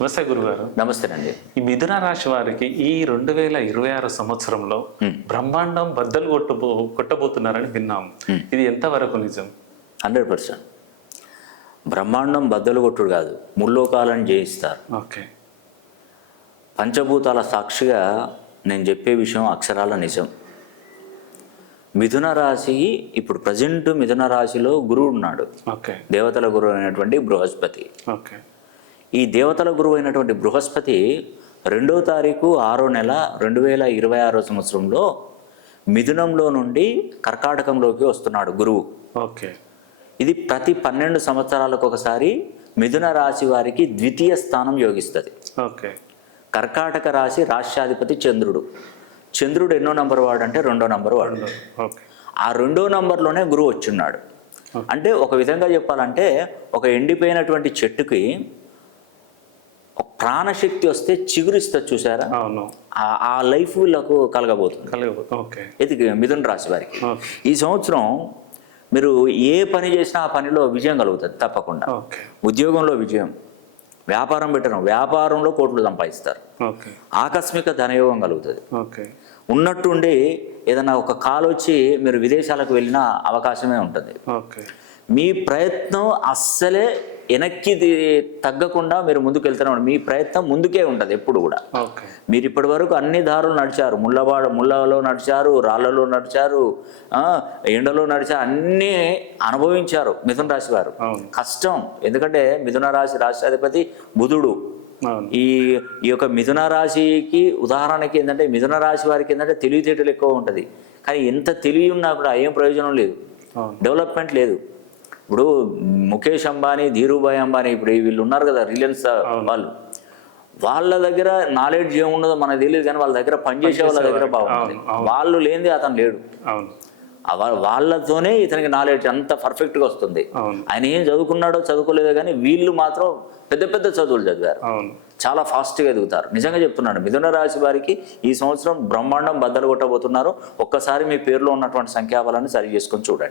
నమస్తే గురుగారు. నమస్తే అండి. ఈ మిథున రాశి వారికి ఈ 2026 సంవత్సరంలో బ్రహ్మాండం బద్దలు కొట్టబోతున్నారని విన్నాం. ఇది ఎంతవరకు నిజం? 100%. బ్రహ్మాండం బద్దలు కొట్టుడు కాదు, ముల్లోకాలను జయిస్తారు. ఓకే. పంచభూతాల సాక్షిగా నేను చెప్పే విషయం అక్షరాల నిజం. మిథున రాశి ఇప్పుడు ప్రజెంట్ మిథున రాశిలో గురువు ఉన్నాడు. ఓకే. దేవతల గురువు అయినటువంటి బృహస్పతి. ఓకే. ఈ దేవతల గురువు అయినటువంటి బృహస్పతి 2వ తారీఖు 6వ నెల 2026 సంవత్సరంలో మిథునంలో నుండి కర్కాటకంలోకి వస్తున్నాడు గురువు. ఓకే. ఇది ప్రతి 12 సంవత్సరాలకు ఒకసారి మిథున రాశి వారికి ద్వితీయ స్థానం యోగిస్తుంది. ఓకే. కర్కాటక రాశి రాష్ట్రాధిపతి చంద్రుడు. చంద్రుడు ఎన్నో నంబర్ వాడు అంటే 2వ నంబర్ వాడు. ఓకే. ఆ 2వ నంబర్లోనే గురువు వచ్చున్నాడు. అంటే ఒక విధంగా చెప్పాలంటే ఒక ఎండిపోయినటువంటి చెట్టుకి ఒక ప్రాణశక్తి వస్తే చిగురిస్తుంది, చూసారా? అవును. ఆ లైఫ్ వీళ్ళకు కలగబోతుంది. ఓకే. ఇది మిథున రాశి వారికి. ఓకే. ఈ సంవత్సరం మీరు ఏ పని చేసినా ఆ పనిలో విజయం కలుగుతుంది తప్పకుండా. ఓకే. ఉద్యోగంలో విజయం, వ్యాపారం పెట్టడం, వ్యాపారంలో కోట్లు సంపాదిస్తారు. ఓకే. ఆకస్మిక ధనయోగం కలుగుతుంది. ఓకే. ఉన్నట్టుండి ఏదైనా ఒక కాల్ వచ్చి మీరు విదేశాలకు వెళ్ళిన అవకాశమే ఉంటుంది. ఓకే. మీ ప్రయత్నం అస్సలే వెనక్కి తగ్గకుండా మీరు ముందుకు వెళ్తున్నారు. మీ ప్రయత్నం ముందుకే ఉంటుంది ఎప్పుడు కూడా. ఓకే. మీరు ఇప్పటి వరకు అన్ని దారులు నడిచారు. ముళ్ళలో నడిచారు, రాళ్లలో నడిచారు, ఎండలో నడిచారు, అన్నీ అనుభవించారు మిథున రాశి వారు. కష్టం. ఎందుకంటే మిథున రాశి రాష్ట్రాధిపతి బుధుడు. ఈ యొక్క మిథున రాశికి ఉదాహరణకి ఏంటంటే మిథున రాశి వారికి ఏంటంటే తెలివితేటలు ఎక్కువ ఉంటుంది. కానీ ఎంత తెలివి ఉన్నా కూడా ఏం ప్రయోజనం లేదు, డెవలప్మెంట్ లేదు. ఇప్పుడు ముఖేష్ అంబానీ, ధీరుభాయ్ అంబానీ, ఇప్పుడు వీళ్ళు ఉన్నారు కదా రిలయన్స్ వాళ్ళు, వాళ్ళ దగ్గర నాలెడ్జ్ ఏమున్నదో మనకు తెలియదు, కానీ వాళ్ళ దగ్గర పనిచేసే వాళ్ళ దగ్గర బాగుంటుంది. వాళ్ళు లేనిది అతను లేడు. వాళ్ళతోనే ఇతనికి నాలెడ్జ్ అంత పర్ఫెక్ట్గా వస్తుంది. ఆయన ఏం చదువుకున్నాడో చదువుకోలేదో కానీ వీళ్ళు మాత్రం పెద్ద పెద్ద చదువులు చదివారు, చాలా ఫాస్ట్గా ఎదుగుతారు. నిజంగా చెప్తున్నాను, మిథున రాశి వారికి ఈ సంవత్సరం బ్రహ్మాండం బద్దలు కొట్టబోతున్నారు. ఒక్కసారి మీ పేరులో ఉన్నటువంటి సంఖ్యాబలాన్ని సరి చేసుకొని చూడండి.